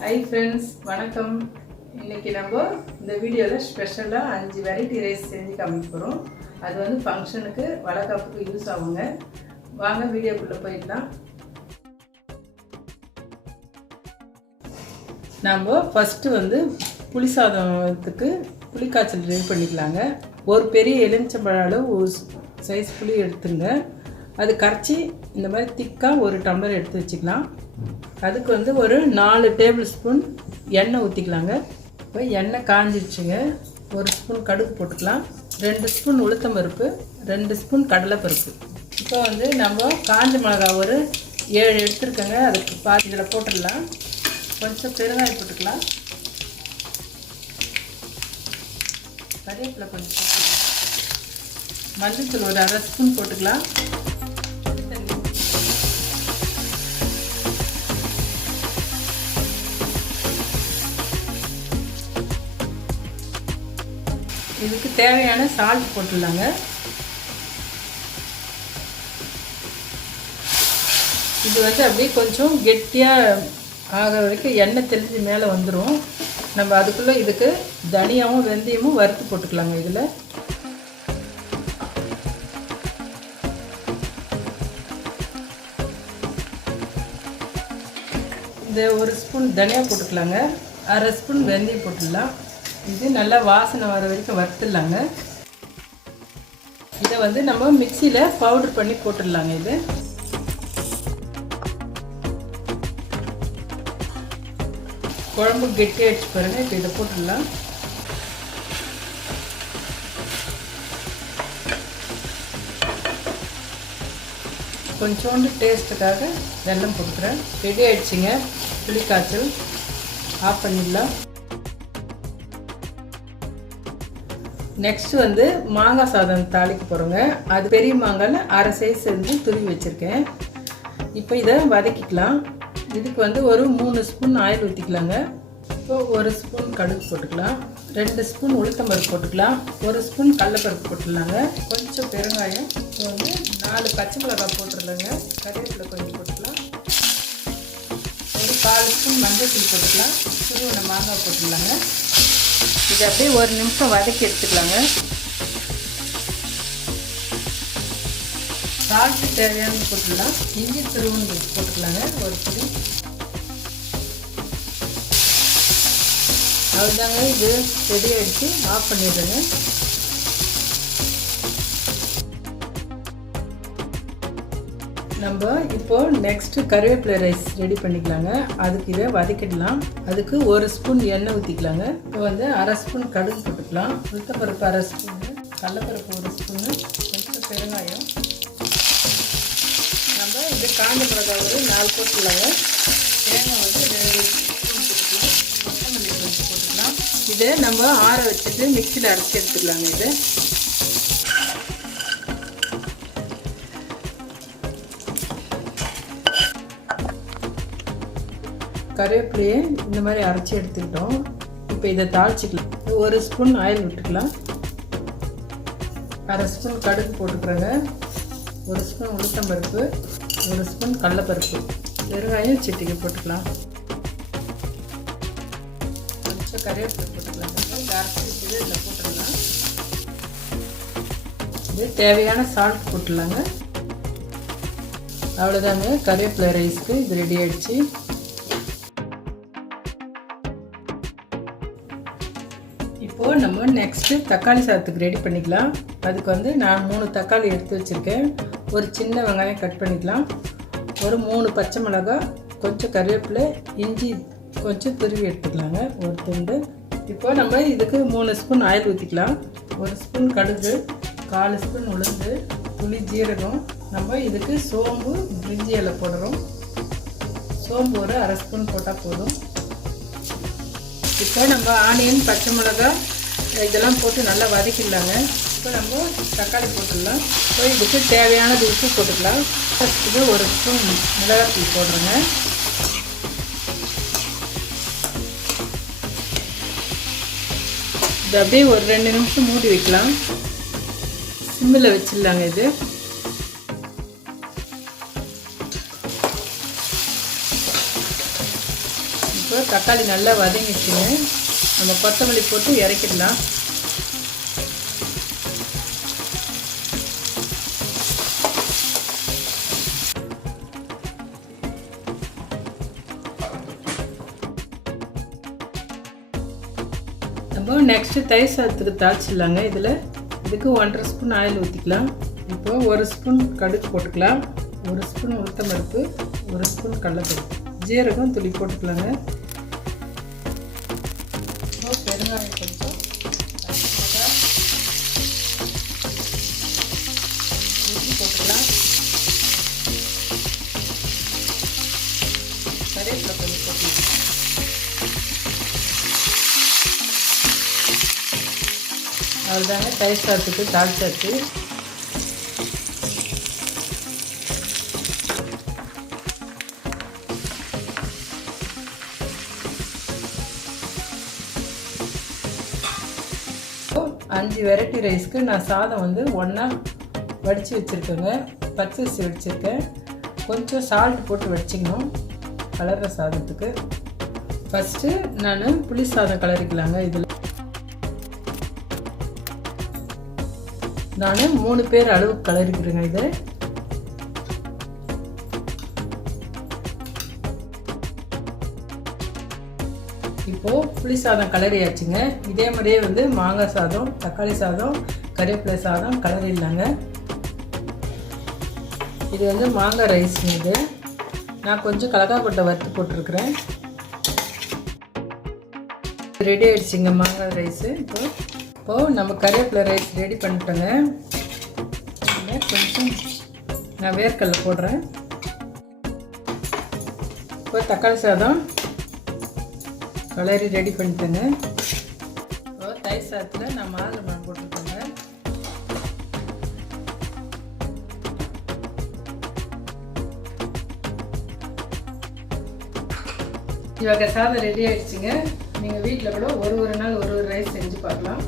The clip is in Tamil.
ஹாய் ஃப்ரெண்ட்ஸ், வணக்கம். இன்றைக்கி நம்ம இந்த வீடியோவில் ஸ்பெஷலாக 5 வெரைட்டி ரைஸ் செஞ்சு காமிக்க போகிறோம். அது வந்து ஃபங்க்ஷனுக்கு வளகாப்புக்கு யூஸ் ஆகுங்க. வாங்க வீடியோக்குள்ளே போயிடலாம். நம்ம ஃபஸ்ட்டு வந்து புளி சாதத்துக்கு புளி காய்ச்சல் ரெடி பண்ணிக்கலாங்க. ஒரு பெரிய எலுமிச்சம்பழ அளவு ஒரு சைஸ் புளி எடுத்துங்க. அது கரைச்சி இந்த மாதிரி திக்காக ஒரு டம்ளர் எடுத்து வச்சுக்கலாம். அதுக்கு வந்து ஒரு 4 டேபிள் ஸ்பூன் எண்ணெய் ஊற்றிக்கலாங்க. இப்போ எண்ணெய் காஞ்சிடுச்சுங்க. 1 ஸ்பூன் கடுகு போட்டுக்கலாம். 2 ஸ்பூன் உளுத்தம்பருப்பு, 2 ஸ்பூன் கடலைப்பருப்பு. இப்போ வந்து நம்ம காஞ்ச மிளகா ஒரு 7 எடுத்துருக்கோங்க. அதுக்கு பாதி இதில் போட்டுடலாம். கொஞ்சம் பெருங்காயம் போட்டுக்கலாம். கறிவேப்பிலை கொஞ்சம் போட்டுக்கலாம். மஞ்சள் ஒரு 1/2 ஸ்பூன் போட்டுக்கலாம். இதுக்கு தேவையான சால்ட் போட்டுடலாங்க. இது வந்து அப்படியே கொஞ்சம் கெட்டியாக ஆகிற வரைக்கும் எண்ணெய் தெளிஞ்சு மேலே வந்துடும். நம்ம அதுக்குள்ளே இதுக்கு தனியாகவும் வெந்தயமும் வறுத்து போட்டுக்கலாங்க. இதில் இந்த 1 ஸ்பூன் தனியா போட்டுக்கலாங்க. 1/2 ஸ்பூன் வெந்தயம் போட்டுடலாம். இது நல்லா வாசனை வர வரைக்கும் வறுத்துடலாங்க. இதை வந்து நம்ம மிக்சியில் பவுடர் பண்ணி போட்டுடலாங்க. இது குழம்பு கெட்டியாகிடுச்சு பாருங்கள். இப்போ இதை போட்டுடலாம். கொஞ்சோண்டு டேஸ்ட்டுக்காக வெல்லம் போட்டுக்கிறேன். ரெடி ஆகிடுச்சிங்க புளி காய்ச்சல். ஆஃப் பண்ணிடலாம். நெக்ஸ்ட் வந்து மாங்காய் சாதம் தாளிக்க போகிறோங்க. அது பெரிய மாங்காயில் 1/2 சைஸ் வந்து துருவி வச்சுருக்கேன். இப்போ இதை வதக்கிக்கலாம். இதுக்கு வந்து ஒரு 3 ஸ்பூன் ஆயில் ஊற்றிக்கலாங்க. இப்போ 1 ஸ்பூன் கடுகு போட்டுக்கலாம். 2 ஸ்பூன் உளுத்தம்பருப்பு போட்டுக்கலாம். 1 ஸ்பூன் கடலைப்பருப்பு போட்டுடலாங்க. கொஞ்சம் பெருங்காயம். இப்போ வந்து 4 பச்சை மிளகாய் போட்டுடலாங்க. கறிவேப்பிலை கொஞ்சம் போட்டுக்கலாம். ஒரு 1/4 ஸ்பூன் மஞ்சள் தூள் போட்டுக்கலாம். துருவின மாங்காய் போட்டுடலாங்க. இது அப்படியே 1 நிமிஷம் வதக்கி எடுத்துக்கலாங்க. சால்ட்டு தேவையான போட்டுக்கலாம். இஞ்சி துருவுன்னு போட்டுக்கலாங்க. ஒரு பொடி. அதுதாங்க இது ரெடி ஆகிடுச்சு. ஆஃப் பண்ணிடுறேங்க. நம்ம இப்போது நெக்ஸ்ட்டு கருவேப்பிலை ரைஸ் ரெடி பண்ணிக்கலாங்க. அதுக்கு இதை வதக்கிடலாம். அதுக்கு 1 ஸ்பூன் எண்ணெய் ஊற்றிக்கலாங்க. இப்போ வந்து 1/2 ஸ்பூன் கடுகு போட்டுக்கலாம். உளுத்தப்பருப்பு 1/2 ஸ்பூனு, கடலைப்பருப்பு 1 ஸ்பூனு, கொஞ்சம் பெருங்காயம். நம்ம இது காஞ்ச மிளகாய் ஒரு 4 போட்டுக்கலாங்க. தேங்காய் வந்து 2 ஸ்பூன் போட்டுக்கலாம். கொத்தமல்லி கொஞ்சம் போட்டுக்கலாம். இதை நம்ம ஆற வச்சுட்டு மிக்சியில் அரைச்சி எடுத்துக்கலாங்க. இது கருவேப்பிலையை இந்த மாதிரி அரைச்சி எடுத்துக்கிட்டோம். இப்போ இதை தாளிச்சிக்கலாம். 1 ஸ்பூன் ஆயில் விட்டுக்கலாம். 1/2 ஸ்பூன் கடுகு போட்டுக்கிறேங்க. 1 ஸ்பூன் உளுத்தம்பருப்பு, 1 ஸ்பூன் கடலைப்பருப்பு, பெருங்காயம் சிட்டிக்கு போட்டுக்கலாம். கொஞ்சம் கருவேப்பிலை போட்டுக்கலாம். அரைச்சி இதில் போட்டுடலாம். இது தேவையான சால்ட் போட்டுடலாங்க. அவ்வளோதாங்க, கருவேப்பிலை ரைஸ்க்கு இது ரெடி ஆகிடுச்சு. இப்போது நம்ம நெக்ஸ்ட்டு தக்காளி சாதத்துக்கு ரெடி பண்ணிக்கலாம். அதுக்கு வந்து நான் 3 தக்காளி எடுத்து வச்சுருக்கேன். ஒரு சின்ன வெங்காயம் கட் பண்ணிக்கலாம். ஒரு 3 பச்சை மிளகாய், கொஞ்சம் கருவேப்பிலை, இஞ்சி கொஞ்சம் துருவி எடுத்துக்கலாங்க. ஒரு துண்டு. இப்போ நம்ம இதுக்கு 3 ஸ்பூன் ஆயில் ஊற்றிக்கலாம். 1 ஸ்பூன் கடுகு, 1/4 ஸ்பூன் உளுந்து, புளி, ஜீரகம். நம்ம இதுக்கு சோம்பு, பிரிஞ்சி இலை போடுறோம். சோம்பு ஒரு 1/2 ஸ்பூன் போட்டால் போதும். இப்போ நம்ம ஆனியன், பச்சை மிளகாய் இதெல்லாம் போட்டு நல்லா வதக்கிடலாங்க. இப்போ நம்ம தக்காளி போட்டுடலாம். இப்போ இதுக்கு தேவையானது உப்பு போட்டுக்கலாம். ஃபஸ்ட்டுக்கு 1 ஸ்பூன் மிளகாத்தூள் போடுறேங்க. இது அப்படியே ஒரு 2 நிமிஷம் மூடி வைக்கலாம். சிம்மில் வச்சிடலாங்க. இது இப்போ தக்காளி நல்லா வதங்கிச்சுங்க. நம்ம கொத்தமல்லி போட்டு இறக்கிடலாம். நம்ம நெக்ஸ்ட்டு தயிர் சாதத்துக்கு தாளிச்சிடலாங்க. இதுக்கு 1.5 ஸ்பூன் ஆயில் ஊற்றிக்கலாம். இப்போ 1 ஸ்பூன் கடுகு போட்டுக்கலாம், 1 ஸ்பூன் உளுத்தம்பருப்பு, 1 ஸ்பூன் கடலைப்பருப்பு, ஜீரகம் துளி போட்டுக்கலாங்க. பெருங்காயம் கொஞ்சம், ஊற்றி போட்டுக்கலாம். கருவேப்பிலை கொஞ்சம் போட்டுக்கலாம். அவ்வளோதாங்க, தயிர் சாதத்துக்கு தாளிச்சாச்சு. அஞ்சு வெரைட்டி ரைஸ்க்கு நான் சாதம் வந்து ஒன்றா வடித்து வச்சுருக்கேங்க. பச்சரிசி வடிச்சிருக்கேன். கொஞ்சம் சால்ட் போட்டு வடிச்சிக்கணும் கலர்ற சாதத்துக்கு. ஃபஸ்ட்டு நான் புளி சாதம் கலரிக்கலாங்க. இதில் நான் 3 பேர் அளவுக்கு கலரிக்கிறேங்க. இது இப்போது புளி சாதம் கலரியாச்சுங்க. இதே மாதிரியே வந்து மாங்காய் சாதம், தக்காளி சாதம், கறிவேப்பிலை சாதம் கலரிடலாங்க. இது வந்து மாங்காய் ரைஸுங்க. இது நான் கொஞ்சம் கலக்காப்பட்டை வறுத்து போட்டிருக்கிறேன். ரெடி ஆகிடுச்சிங்க மாங்காய் ரைஸு. இப்போது நம்ம கறிவேப்பிலை ரைஸ் ரெடி பண்ணிட்டோங்க. கொஞ்சம் நான் வேர்க்கடலை போடுறேன். இப்போ தக்காளி சாதம் கலரி ரெடி பண்ணிட்டேங்க. இப்போ தயிர் சாதத்தில் நான் மாதுளம்பழம் போட்டுருக்கேங்க. இவங்க சாதம் ரெடி ஆகிடுச்சிங்க. நீங்கள் வீட்டில் கூட ஒரு நாள் ஒரு ரைஸ் செஞ்சு பார்க்கலாம்.